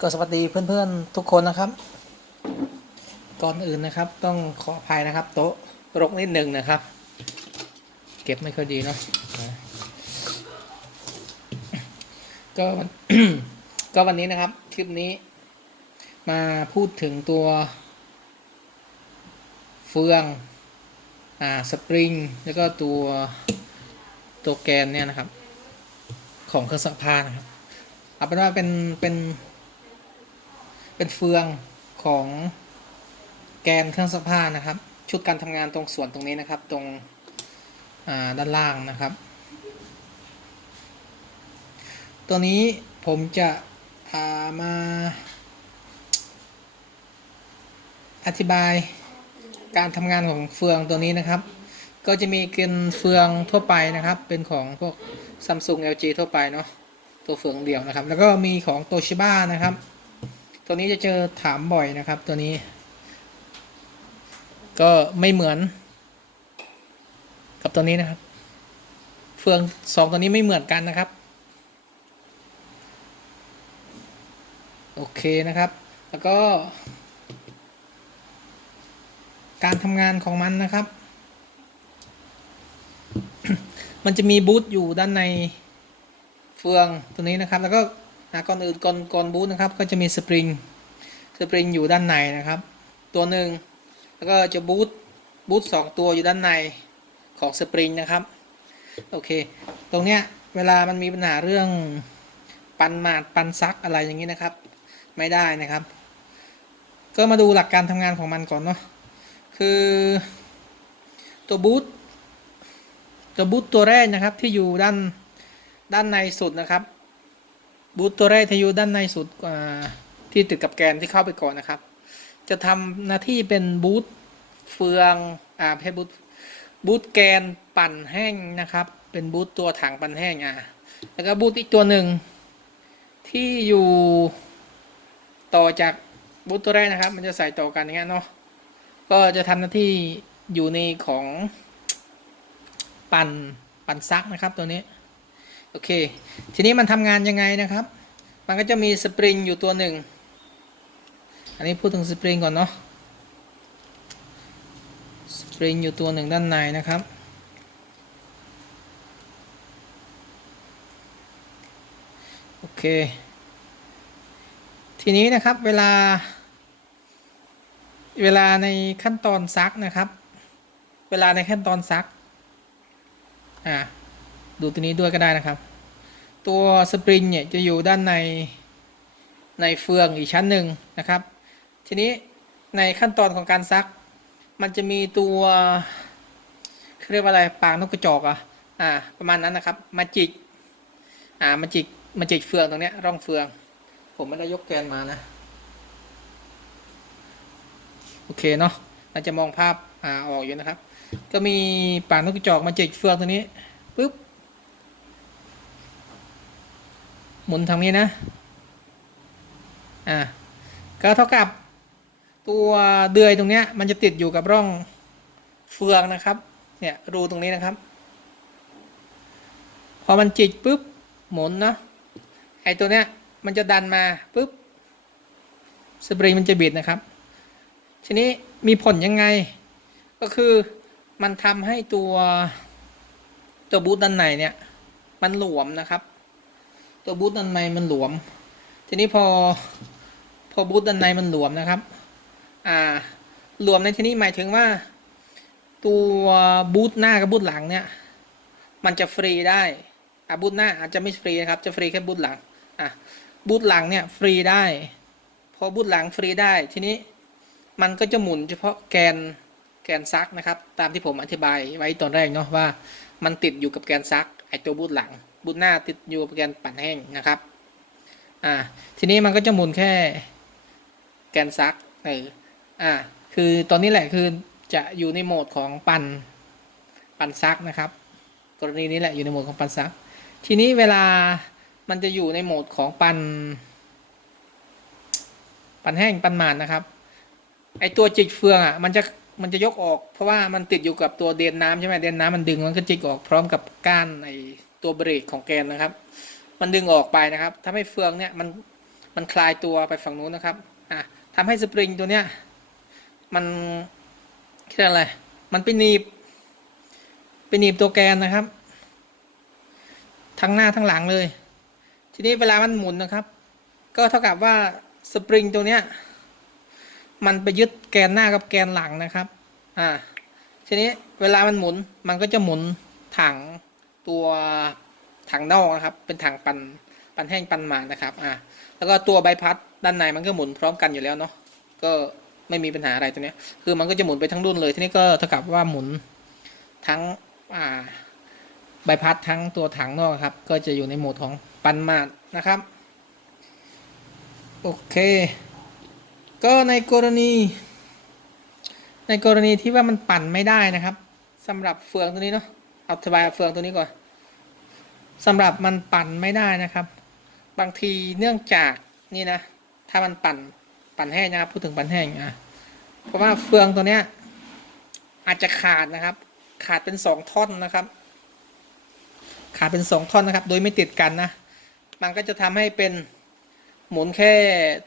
ก็สวัสดีเพื่อนๆทุกคนนะครับ ก่อนอื่นนะครับ ต้องขออภัยนะครับ โต๊ะรกนิดหนึ่งนะครับ เก็บไม่ค่อยดีเนาะก็ก็วันนี้นะครับ คลิปนี้ มาพูดถึงตัว เฟือง อ่าสปริง แล้วก็ตัวตัวแกนเนี่ยนะครับ ของเครื่องซักผ้านะครับเอาเป็นว่าเป็นเป็น เป็นเฟืองของแกนเครื่องซักผ้านะครับ ชุดการทำงานตรงส่วนตรงนี้นะครับ ตรงด้านล่างนะครับ ตัวนี้ผมจะามา อธิบายการทำงานของเฟืองตัวนี้นะครับ ก็จะมีเกนเฟืองทั่วไปนะครับ เป็นของพวก Samsung LG ทั่วไปเนาะตัวเฟืองเดียวนะครับ แล้วก็มีของโตชิบ้านะครับ ตัวนี้จะเจอถามบ่อยนะครับ ตัวนี้ ก็ไม่เหมือน กับตัวนี้นะครับ เฟืองสองตัวนี้ไม่เหมือนกันนะครับ โอเคนะครับ แล้วก็ การทำงานของมันนะครับ มันจะมีบูทอยู่ด้านในเฟืองตัวนี้นะครับ แล้วก็ อะก่อนอื่นก่อนก่อนบูทนะครับ ก็จะมีสปริงสปริงอยู่ด้านในนะครับ ตัวหนึ่งแล้วก็จะบูทบูทสองตัวอยู่ด้านในของสปริงนะครับโอเค ตรงเนี้ยเวลามันมีปัญหาเรื่องปันมาดปันซักอะไรอย่างนี้นะครับ ไม่ได้นะครับ ก็มาดูหลักการทำงานของมันก่อนเนาะคือตัวบูทตัวบูตตัวแรกนะครับที่อยู่ด้านด้านในสุดนะครับ บูตตัวแรกที่อยู่ด้านในสุดที่ติดกับแกนที่เข้าไปก่อนนะครับ จะทำหน้าที่เป็นบูตเฟืองอ่าไม่ใช่บูตบูตแกนปั่นแห้งนะครับ เป็นบูตตัวถังปั่นแห้งอ่าแล้วก็บูตอีกตัวหนึ่งที่อยู่ต่อจากบูตตัวแรกนะครับ มันจะใส่ต่อกันอย่างเงี้ยเนาะก็จะทำหน้าที่อยู่ในของปั่นปั่นซักนะครับตัวนี้ โอเค ทีนี้มันทำงานยังไงนะครับ มันก็จะมีสปริงอยู่ตัวหนึ่ง อันนี้พูดถึงสปริงก่อนเนาะ สปริงอยู่ตัวหนึ่งด้านในนะครับ โอเค ทีนี้นะครับเวลา เวลาในขั้นตอนซักนะครับ เวลาในขั้นตอนซัก อ่า ดูตัวนี้ด้วยก็ได้นะครับ ตัวสปริงเนี่ยจะอยู่ด้านในในเฟืองอีกชั้นหนึ่งนะครับ ทีนี้ในขั้นตอนของการซัก มันจะมีตัวเรียกว่าอะไรปากนกกระจอกอะอ่าประมาณนั้นนะครับ มาจิกอ่ามาจิกมาจิกเฟืองตรงเนี้ยร่องเฟือง ผมไม่ได้ยกแกนมานะโอเคเนาะเราจะมองภาพอ่าออกอยู่นะครับ ก็มีปากนกกระจอกมาจิกเฟืองตัวนี้ปุ๊บ หมุนทางนี้นะ อ่าก็เท่ากับตัวเดือยตรงเนี้ย มันจะติดอยู่กับร่องเฟืองนะครับ เนี่ยรูตรงนี้นะครับ พอมันจิกปุ๊บหมุนเนาะไอตัวเนี้ยมันจะดันมาปุ๊บสปริงมันจะบิดนะครับ ทีนี้มีผลยังไง ก็คือมันทำให้ตัวตัวบูทด้านในเนี่ย มันหลวมนะครับ ตัวบูทด้านในมันหลวม ทีนี้พอพอบูทด้านในมันหลวมนะครับ อ่าหลวมในที่นี้หมายถึงว่า ตัวบูทหน้ากับบูทหลังเนี่ย มันจะฟรีได้อะบูทหน้าอาจจะไม่ฟรีนะครับ จะฟรีแค่บูทหลังอะบูทหลังเนี่ยฟรีได้ พอบูทหลังฟรีได้ทีนี้มันก็จะหมุนเฉพาะแกนแกนซักนะครับ ตามที่ผมอธิบายไว้ตอนแรกเนาะว่า มันติดอยู่กับแกนซักไอตัวบูทหลัง บูทหน้าติดอยู่กับแกนปั่นแห้งนะครับ อ่า ทีนี้มันก็จะหมุนแค่แกนซักเอออ่า คือตอนนี้แหละคือจะอยู่ในโหมดของปั่นปั่นซักนะครับ กรณีนี้แหละอยู่ในโหมดของปั่นซัก ทีนี้เวลามันจะอยู่ในโหมดของปั่นปั่นแห้งปั่นหมานนะครับ ไอตัวจิกเฟืองอะมันจะมันจะยกออกเพราะว่ามันติดอยู่กับตัวเดนน้ำใช่ไหมเดนน้ำมันดึงมันก็จิกออกพร้อมกับก้านไอ ตัวเบรกของแกนนะครับ มันดึงออกไปนะครับทำให้เฟืองเนี่ยมันมันคลายตัวไปฝั่งนู้นนะครับอะทำให้สปริงตัวเนี้ยมันเรียกอะไร มันไปหนีบไปหนีบตัวแกนนะครับ ทั้งหน้าทั้งหลังเลย ทีนี้เวลามันหมุนนะครับ ก็เท่ากับว่าสปริงตัวเนี้ยมันไปยึดแกนหน้ากับแกนหลังนะครับ อ่า ทีนี้เวลามันหมุน มันก็จะหมุนถัง ตัวถังนอกนะครับ เป็นถังปันปันแห้งปันหมานะครับอ่าแล้วก็ตัวใบพัดด้านในมันก็หมุนพร้อมกันอยู่แล้วเนาะก็ไม่มีปัญหาอะไรตัวเนี้ยคือมันก็จะหมุนไปทั้งรุ่นเลย ทีนี้ก็เท่ากับว่าหมุนทั้งอ่าใบพัดทั้งตัวถังนอกครับ ก็จะอยู่ในโหมดของปันมาดนะครับ โอเค ก็ในกรณี ในกรณีที่ว่ามันปั่นไม่ได้นะครับสำหรับเฟืองตัวนี้เนาะ เอาอธิบายเฟืองตัวนี้ก่อนสำหรับมันปั่นไม่ได้นะครับ บางทีเนื่องจากนี่นะ ถ้ามันปั่นปั่นแห้งนะครับพูดถึงปั่นแห้งอะเพราะว่าเฟืองตัวเนี้ย อาจจะขาดนะครับ ขาดเป็นสองท่อนนะครับ ขาดเป็นสองท่อนนะครับ โดยไม่ติดกันนะ มันก็จะทำให้เป็นหมุนแค่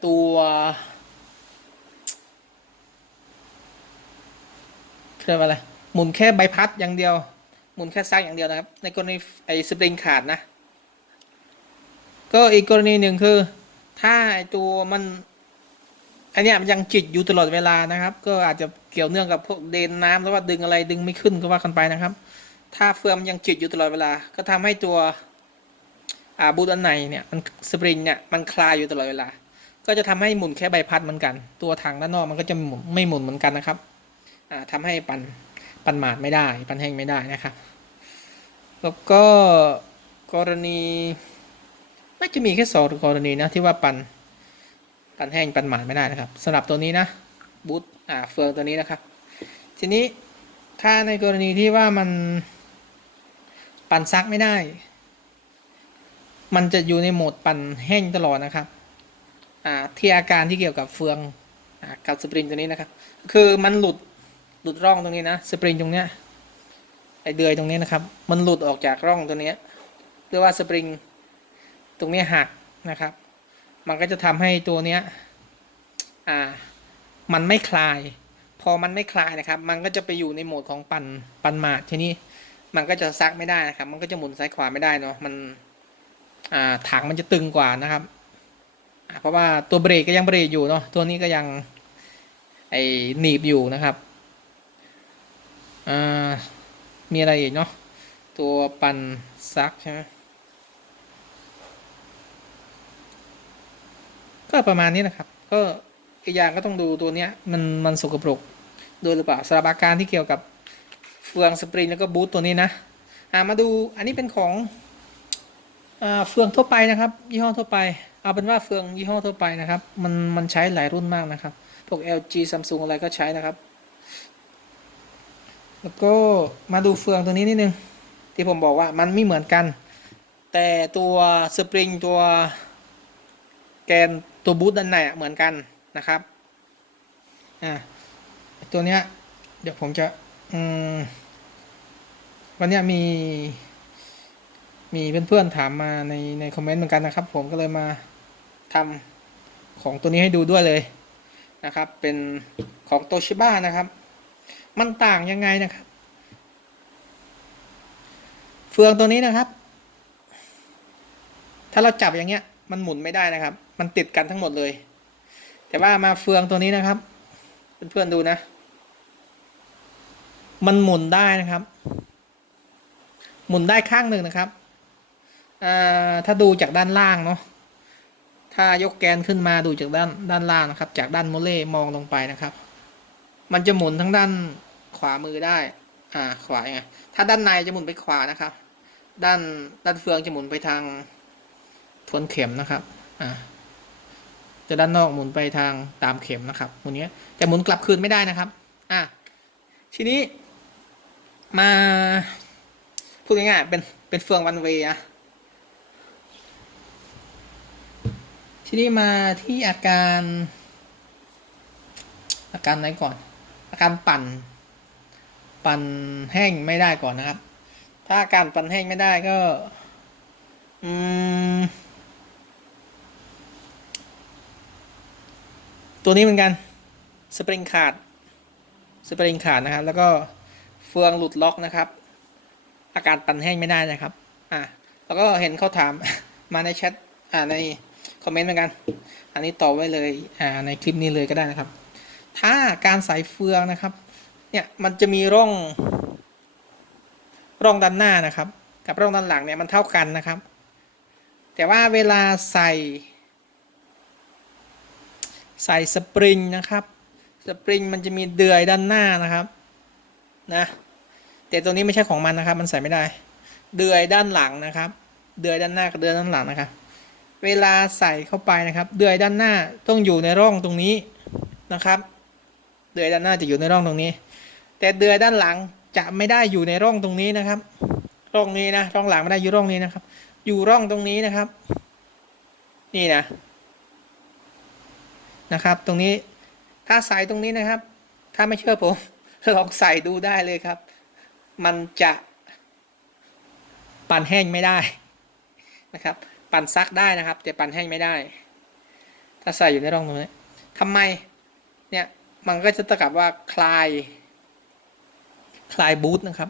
ตัวเรียกว่าอะไรหมุนแค่ใบพัดอย่างเดียว หมุนแค่ซักอย่างเดียวนะครับ ในกรณีไอ้สปริงขาดนะ ก็อีกกรณีหนึ่งคือ ถ้าไอ้ตัวมันอันนี้มันยังจิตอยู่ตลอดเวลานะครับ ก็อาจจะเกี่ยวเนื่องกับพวกเดนน้ำหรือว่าดึงอะไรดึงไม่ขึ้นก็ว่ากันไปนะครับ ถ้าเฟืองมันยังจิตอยู่ตลอดเวลา ก็ทำให้ตัวอาบูทอันในเนี่ยมันสปริงเนี่ยมันคลายอยู่ตลอดเวลา ก็จะทำให้หมุนแค่ใบพัดเหมือนกัน ตัวถังด้านนอกมันก็จะไม่หมุนเหมือนกันนะครับอ่าทำให้ปั่น ปันหมาดไม่ได้ ปันแห้งไม่ได้นะครับ แล้วก็กรณีน่าจะมีแค่สองกรณีนะที่ว่าปันปันแห้งปันหมาดไม่ได้นะครับสำหรับตัวนี้นะบูทอ่าเฟืองตัวนี้นะครับ ทีนี้ถ้าในกรณีที่ว่ามันปั่นซักไม่ได้ มันจะอยู่ในโหมดปั่นแห้งตลอดนะครับ อ่าที่อาการที่เกี่ยวกับเฟืองอ่ากับสปริงตัวนี้นะครับ คือมันหลุด ลุดร่องตรงนี้นะสปริงตรงเนี้ยไอเดือยตรงนี้นะครับ มันหลุดออกจากร่องตัวเนี้ยหรือว่าสปริงตรงเนี้ยหักนะครับ มันก็จะทำให้ตัวเนี้ยอ่ามันไม่คลาย พอมันไม่คลายนะครับ มันก็จะไปอยู่ในโหมดของปันปันหมาดทีนี้มันก็จะซักไม่ได้นะครับ มันก็จะหมุนซ้ายขวาไม่ได้เนาะมันอ่าถังมันจะตึงกว่านะครับเพราะว่าตัวเบรกก็ยังเบรกอยู่เนาะตัวนี้ก็ยังไอหนีบอยู่นะครับ อ่า มีอะไรอีกเนาะ ตัวปันซักใช่ไหมก็ประมาณนี้นะครับ ก็อีกอย่างก็ต้องดูตัวเนี้ย มันมันสกปรกโดยหรือเปล่าสำหรับอาการที่เกี่ยวกับเฟืองสปริงแล้วก็บูทตัวนี้นะ อ่ามาดูอันนี้เป็นของอ่าเฟืองทั่วไปนะครับ ยี่ห้อทั่วไป เอาเป็นว่าเฟืองยี่ห้อทั่วไปนะครับ มันมันใช้หลายรุ่นมากนะครับ พวก LG Samsung อะไรก็ใช้นะครับ แล้วก็มาดูเฟืองตัวนี้นิดนึง ที่ผมบอกว่ามันไม่เหมือนกัน แต่ตัวสปริงตัวแกนตัวบูทด้านในเหมือนกันนะครับอ่าตัวเนี้ยเดี๋ยวผมจะอืมวันเนี้ยมีมีเพื่อนๆถามมาในในคอมเมนต์เหมือนกันนะครับ ผมก็เลยมาทำของตัวนี้ให้ดูด้วยเลยนะครับ เป็นของโตชิบ้านะครับ มันต่างยังไงนะครับ เฟืองตัวนี้นะครับ ถ้าเราจับอย่างเงี้ย มันหมุนไม่ได้นะครับ มันติดกันทั้งหมดเลย แต่ว่ามาเฟืองตัวนี้นะครับ เพื่อนๆดูนะ มันหมุนได้นะครับ หมุนได้ข้างหนึ่งนะครับถ้าดูจากด้านล่างเนาะ ถ้ายกแกนขึ้นมาดูจากด้านด้านล่างนะครับ จากด้านโมเล่มองลงไปนะครับ มันจะหมุนทั้งด้าน ขวามือได้ อ่า ขวาไง ถ้าด้านในจะหมุนไปขวานะครับ ด้านด้านเฟืองจะหมุนไปทางทวนเข็มนะครับ อ่า จะด้านนอกหมุนไปทางตามเข็มนะครับหมุนเนี้ยแต่หมุนกลับคืนไม่ได้นะครับ อะทีนี้ มาพูดง่ายๆเป็นเป็นเฟืองวันเวย์อะทีนี้มาที่อาการ อาการไหนก่อน อาการปั่น ปั่นแห้งไม่ได้ก่อนนะครับ ถ้าการปั่นแห้งไม่ได้ก็ อืม ตัวนี้เหมือนกัน สปริงขาด สปริงขาดนะครับ แล้วก็เฟืองหลุดล็อกนะครับ อาการปั่นแห้งไม่ได้นะครับ อะ แล้วก็เห็นเขาถามมาในแชท อ่า ในคอมเมนต์เหมือนกัน อันนี้ตอบไว้เลย อ่า ในคลิปนี้เลยก็ได้นะครับ ถ้าการใส่เฟืองนะครับ เนี่ยมันจะมีร่อง ร่องด้านหน้านะครับ กับร่องด้านหลังเนี่ยมันเท่ากันนะครับ แต่ว่าเวลาใส่ ใส่สปริงนะครับสปริงมันจะมีเดือยด้านหน้านะครับนะแต่ตัวนี้ไม่ใช่ของมันนะครับ มันใส่ไม่ได้ เดือยด้านหลังนะครับ เดือยด้านหน้ากับเดือยด้านหลังนะครับ เวลาใส่เข้าไปนะครับ เดือยด้านหน้าต้องอยู่ในร่องตรงนี้นะครับ เดือยด้านหน้าจะอยู่ในร่องตรงนี้ แต่เดือยด้านหลังจะไม่ได้อยู่ในร่องตรงนี้นะครับ ร่องนี้นะร่องหลังไม่ได้อยู่ร่องนี้นะครับ อยู่ร่องตรงนี้นะครับ นี่นะนะครับ ตรงนี้ถ้าใส่ตรงนี้นะครับ ถ้าไม่เชื่อผมลองใส่ดูได้เลยครับ มันจะปั่นแห้งไม่ได้นะครับ ปั่นซักได้นะครับ แต่ปั่นแห้งไม่ได้ ถ้าใส่อยู่ในร่องตรงนี้ทำไมเนี่ยมันก็จะตะกับว่าคลาย คลายบูทนะครับ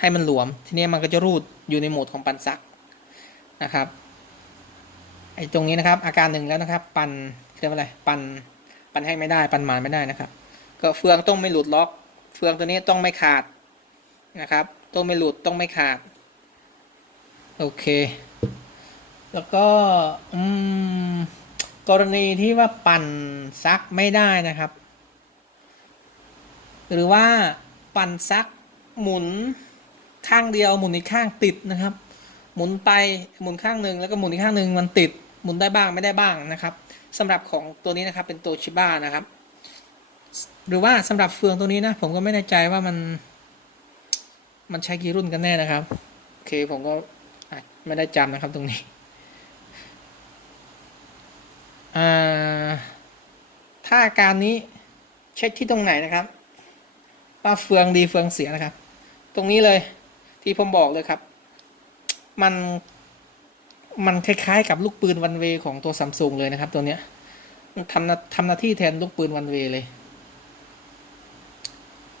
ให้มันหลวม ทีนี้มันก็จะรูดอยู่ในโหมดของปั่นซักนะครับไอ้ตรงนี้นะครับ อาการหนึ่งแล้วนะครับ ปั่นเรียกว่าอะไรปั่นปั่นแห้งไม่ได้ปั่นหมานไม่ได้นะครับ ก็เฟืองต้องไม่หลุดล็อก เฟืองตัวนี้ต้องไม่ขาดนะครับ ต้องไม่หลุดต้องไม่ขาด โอเค แล้วก็อืมกรณีที่ว่าปั่นซักไม่ได้นะครับ หรือว่า ปั่นซักหมุนข้างเดียวหมุนอีกข้างติดนะครับ หมุนไปหมุนข้างหนึ่งแล้วก็หมุนอีกข้างหนึ่งมันติดหมุนได้บ้างไม่ได้บ้างนะครับสำหรับของตัวนี้นะครับเป็นตัวชิบ้านะครับ หรือว่าสำหรับเฟืองตัวนี้นะผมก็ไม่แน่ใจว่ามัน มันใช้กี่รุ่นกันแน่นะครับโอเคผมก็ไม่ได้จำนะครับตรงนี้อ่าถ้าอาการนี้เช็คที่ตรงไหนนะครับ ว่าเฟืองดีเฟืองเสียนะครับ ตรงนี้เลยที่ผมบอกเลยครับ มันมันคล้ายๆกับลูกปืนวันเวของตัวซัมซุงเลยนะครับ ตัวเนี้ยมันทำหน้าทำหน้าที่แทนลูกปืนวันเวเลย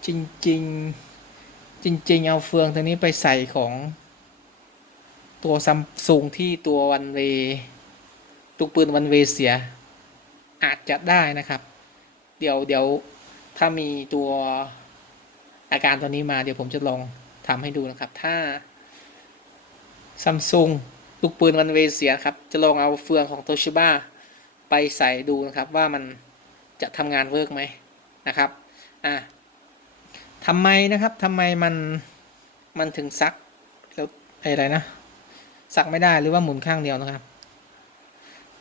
จริงๆจริง ๆ เอาเฟืองตัวนี้ไปใส่ของตัวซัมซุงที่ตัววันเวลูกปืนวันเวเสีย อาจจะได้นะครับ เดี๋ยวเดี๋ยวถ้ามีตัว อาการตัวนี้มาเดี๋ยวผมจะลองทำให้ดูนะครับ ถ้าซัมซุงลูกปืนวันเวเสียครับ จะลองเอาเฟืองของโตชิบ้าไปใส่ดูนะครับว่ามันจะทำงานเวิร์กไหมนะครับอะทำไมนะครับทำไมมันมันถึงซักแล้วอะไรนะซักไม่ได้หรือว่าหมุนข้างเดียวนะครับ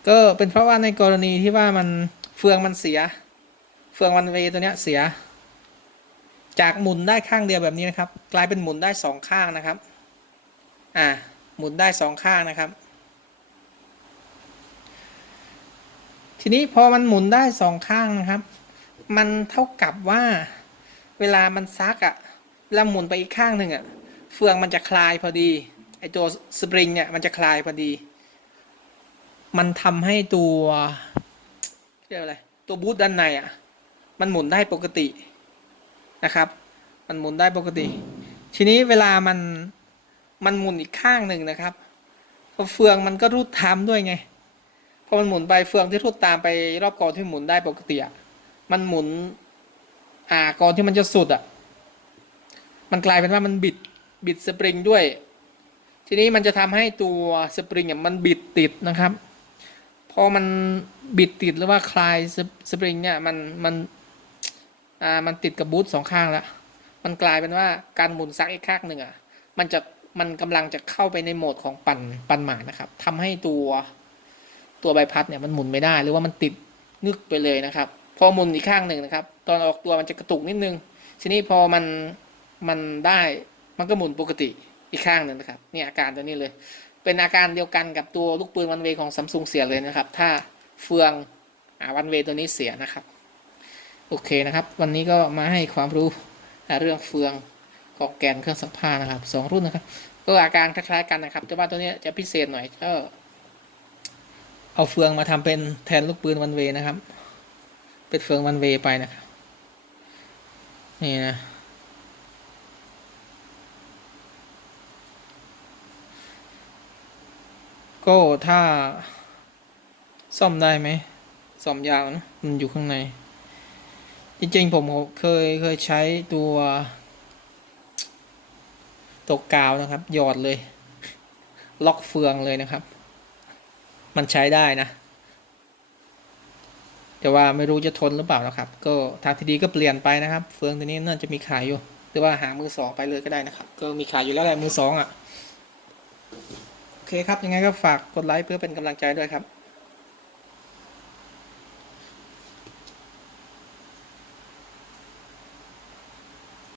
ก็เป็นเพราะว่าในกรณีที่ว่ามันเฟืองมันเสีย เฟืองวันเวตัวเนี้ยเสีย จากหมุนได้ข้างเดียวแบบนี้นะครับ กลายเป็นหมุนได้สองข้างนะครับ อ่า หมุนได้สองข้างนะครับ ทีนี้พอมันหมุนได้สองข้างนะครับ มันเท่ากับว่าเวลามันซักอะ่ะเวลาหมุนไปอีกข้างหนึ่งอะ่ะ เฟืองมันจะคลายพอดี ไอตัวสปริงเนี่ยมันจะคลายพอดี มันทำให้ตัวเรียกอะไร ตัวบูทด้านในอะ่ะ มันหมุนได้ปกติ นะครับ มันหมุนได้ปกติ ทีนี้เวลามันมันหมุนอีกข้างหนึ่งนะครับพอเฟืองมันก็รูดตามด้วยไงพอมันหมุนไปเฟืองที่รูดตามไปรอบกองที่หมุนได้ปกติอะมันหมุนอ่ากองที่มันจะสุดอะมันกลายเป็นว่ามันบิดบิดสปริงด้วย ทีนี้มันจะทำให้ตัวสปริงเนี่ยมันบิดติดนะครับ พอมันบิดติดหรือว่าคลายสปริงเนี่ยมันมัน อ่ามันติดกับบูทสองข้างแล้ว มันกลายเป็นว่าการหมุนซักอีกข้างหนึ่งอะมันจะมันกำลังจะเข้าไปในโหมดของปั่นปั่นหมานะครับทำให้ตัวตัวใบพัดเนี่ยมันหมุนไม่ได้ หรือว่ามันติดงึกไปเลยนะครับ พอหมุนอีกข้างหนึ่งนะครับ ตอนออกตัวมันจะกระตุกนิดนึง ทีนี้พอมันมันได้มันก็หมุนปกติอีกข้างหนึ่งนะครับนี่อาการตัวนี้เลย เป็นอาการเดียวกันกับตัวลูกปืนวันเวของซัมซุงเสียเลยนะครับ ถ้าเฟืองอ่าวันเวตัวนี้เสียนะครับ โอเคนะครับ วันนี้ก็มาให้ความรู้เรื่องเฟืองของแกนเครื่องซักผ้านะครับสองรุ่นนะครับ ก็อาการคล้ายๆกันนะครับแต่ว่าตัวนี้จะพิเศษหน่อยก็เอาเฟืองมาทำเป็นแทนลูกปืนวันเวนะครับ เป็นเฟืองวันเวไปนะครับนี่นะก็ถ้าซ่อมได้ไหมซ่อมยาวนะมันอยู่ข้างใน จริงๆผมเคยเคยใช้ตัวตกกาวนะครับ หยอดเลย ล็อกเฟืองเลยนะครับ มันใช้ได้นะ แต่ว่าไม่รู้จะทนหรือเปล่านะครับ ก็ทางที่ดีก็เปลี่ยนไปนะครับ เฟืองตัวนี้น่าจะมีขายอยู่ หรือว่าหามือสองไปเลยก็ได้นะครับ ก็มีขายอยู่แล้วแหละมือสองอะ โอเคครับ ยังไงก็ฝากกดไลค์เพื่อเป็นกำลังใจด้วยครับ